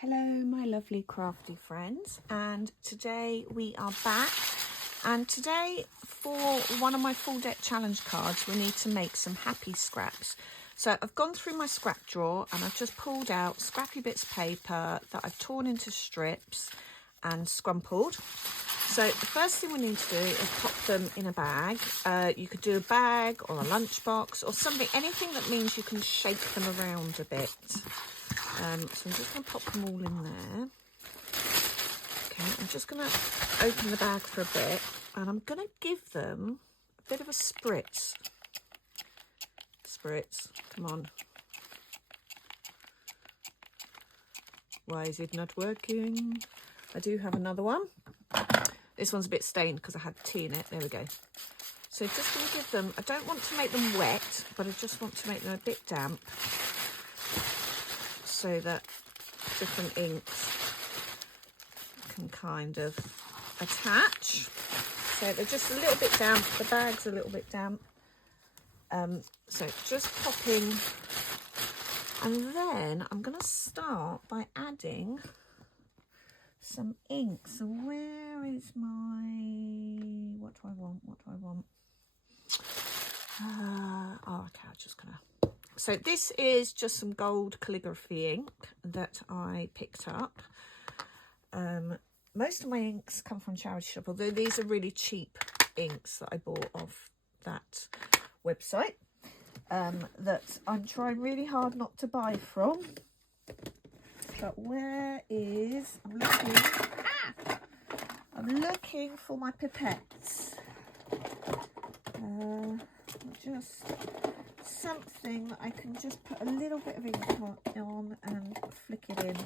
Hello my lovely crafty friends, and today we are back, and today for one of my full deck challenge cards we need to make some happy scraps. So I've gone through my scrap drawer and I've just pulled out scrappy bits of paper that I've torn into strips and scrumpled. So the first thing we need to do is pop them in a bag. You could do a bag or a lunchbox or something, anything that means you can shake them around a bit. So I'm just going to pop them all in there. Okay, I'm just going to open the bag for a bit and I'm going to give them a bit of a spritz. Spritz, come on. Why is it not working? I do have another one. This one's a bit stained because I had tea in it. There we go. So just going to give them, I don't want to make them wet, but I just want to make them a bit damp, so that different inks can kind of attach. So they're just a little bit damp, the bag's a little bit damp. So just popping, and then I'm going to start by adding some ink. So where is my, what do I want? Oh, okay, I'm just going to, so this is just some gold calligraphy ink that I picked up. Most of my inks come from charity shop, although these are really cheap inks that I bought off that website, that I'm trying really hard not to buy from. But where is, I'm looking for my pipettes. Just something that I can just put a little bit of ink on and flick it in.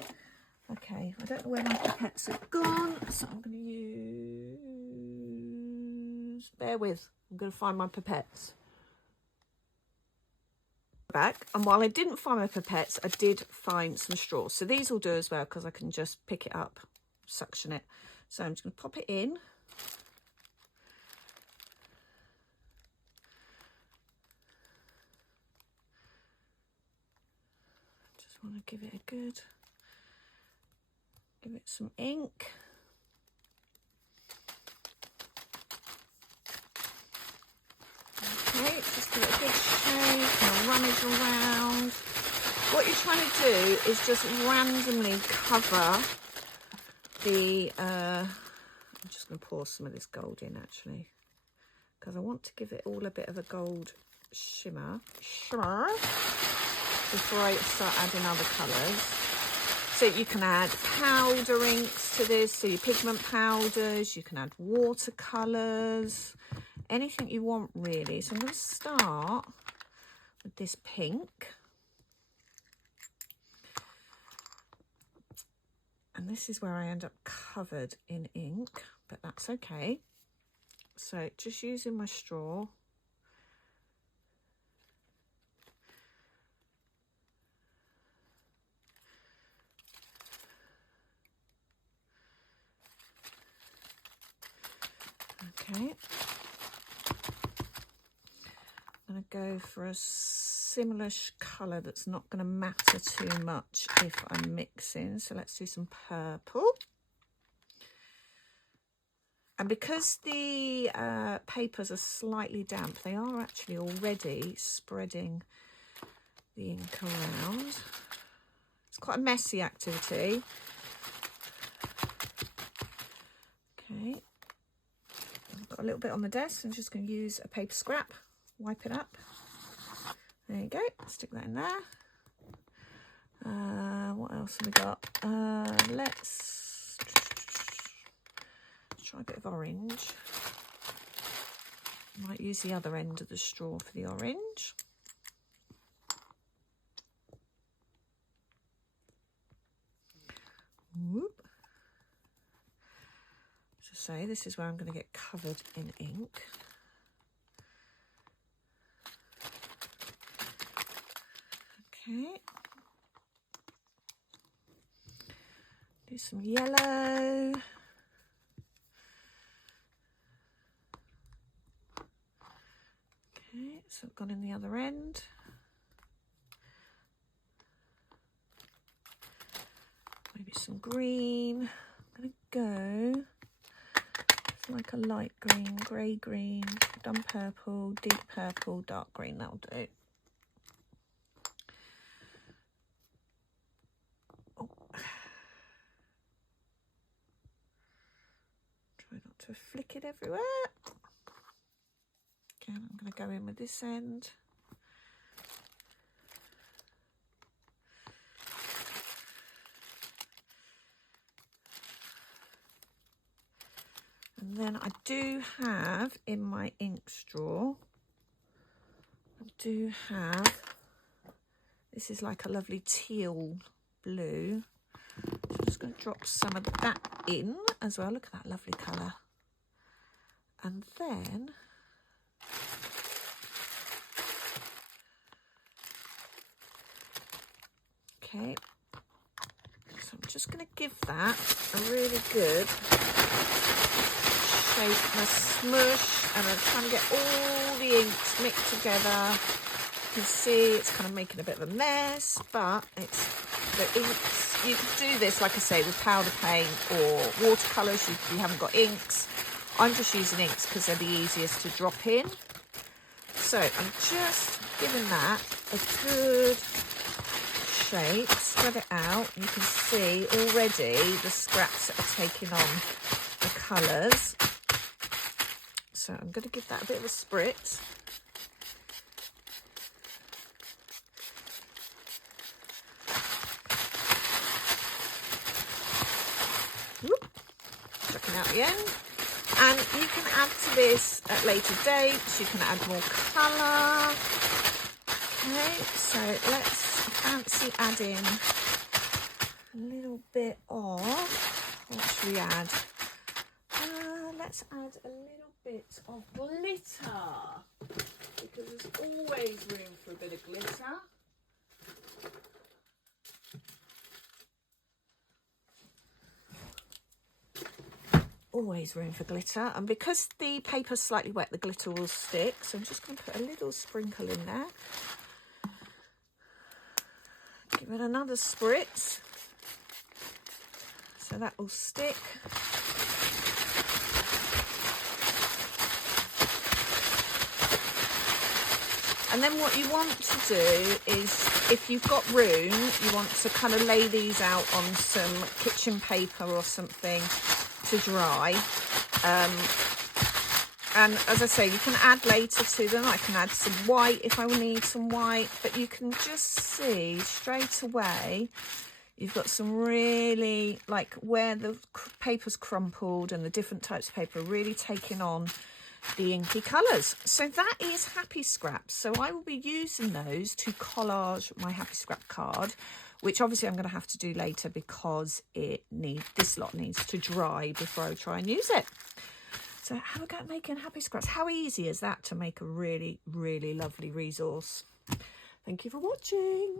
Okay, I don't know where my pipettes have gone, so I'm going to use, bear with, I'm going to find my pipettes. Back, and while I didn't find my pipettes, I did find some straws. So these will do as well because I can just pick it up, suction it. So I'm just going to pop it in. Just want to give it a good, give it some ink. Okay, just give it a good shake and rummage around. What you're trying to do is just randomly cover the, I'm just going to pour some of this gold in actually, because I want to give it all a bit of a gold shimmer before I start adding other colours. So you can add powder inks to this, so your pigment powders, you can add watercolours, anything you want really. So I'm going to start with this pink. And this is where I end up covered in ink, but that's okay. So just using my straw. Okay. I'm going to go for a similar colour that's not going to matter too much if I'm mixing. So let's do some purple. And because the papers are slightly damp, they are actually already spreading the ink around. It's quite a messy activity. Okay. I've got a little bit on the desk. I'm just going to use a paper scrap, wipe it up. There you go, stick that in there. What else have we got? Let's try a bit of orange. Might use the other end of the straw for the orange. Whoop. As I say, this is where I'm going to get covered in ink. Okay. Do some yellow. Okay, so I've gone in the other end. Maybe some green. I'm going to go like a light green, grey green, done purple, deep purple, dark green. That'll do. Oh. Try not to flick it everywhere. Again, I'm going to go in with this end. And then I do have in my ink straw, this is like a lovely teal blue. So I'm just going to drop some of that in as well. Look at that lovely colour. And then okay, so I'm just going to give that a really good shape and a smush, and I'm trying to get all the inks mixed together. You can see it's kind of making a bit of a mess, but it's the inks. You can do this, like I say, with powder paint or watercolours if you haven't got inks. I'm just using inks because they're the easiest to drop in. So I'm just giving that a good shape, spread it out. You can see already the scraps that are taking on the colours. So I'm going to give that a bit of a spritz. Whoop. Chucking out the end. And you can add to this at later dates. You can add more colour. Okay, so let's fancy adding a little bit of, what should we add? Let's add a little bit of glitter, because there's always room for a bit of glitter. Always room for glitter, and because the paper's slightly wet, the glitter will stick, so I'm just going to put a little sprinkle in there. Give it another spritz so that will stick. And then what you want to do is, if you've got room, you want to kind of lay these out on some kitchen paper or something to dry. And as I say, you can add later to them. I can add some white if I need some white, but you can just see straight away you've got some really, like where the paper's crumpled and the different types of paper are really taking on the inky colours. So that is Happy Scraps. So I will be using those to collage my Happy Scrap card, which obviously I'm going to have to do later because this lot needs to dry before I try and use it. So have a go at making Happy Scraps. How easy is that to make a really, really lovely resource? Thank you for watching.